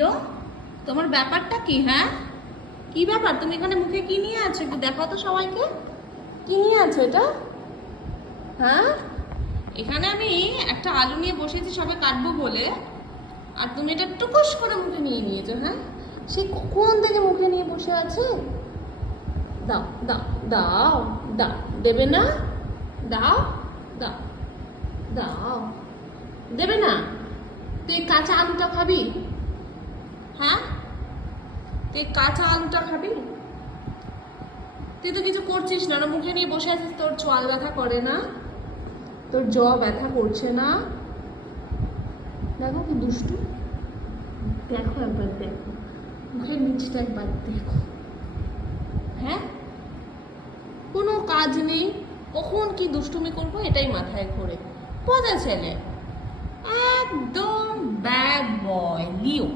লিও, তোমার ব্যাপারটা কি? হ্যাঁ, কি ব্যাপার? তুমি এখানে মুখে কি নিয়ে আছো? একটু দেখাও তো সবাইকে, কি নিয়ে আছো এটা? হ্যাঁ, এখানে আমি একটা আলু নিয়ে বসেছি সবে কাটবো বলে, আর তুমি এটা টুকুস করে মুখে নিয়ে নিয়েছো। হ্যাঁ, সে কখন থেকে মুখে নিয়ে বসে আছে। দাও দাও দাও দাও, দেবে না? দাও দাও দাও, দেবে না? তুই কাঁচা আলুটা খাবি? হ্যাঁ, তুই কাঁচা আলুটা খাবি? তুই তো কিছু করছিস না, মুখে নিয়ে বসে আছিস। তোর চোয়াল ব্যথা করে না? তোর জ ব্যথা করছে না? দেখো কি দুষ্টু, দেখো একবার, দেখো মুখের নিচটা একবার দেখো। হ্যাঁ, কোনো কাজ নেই, কখন কি দুষ্টুমি করবো এটাই মাথায় ঘোরে। পচা ছেলে, একদম ব্যাড বয় লিও।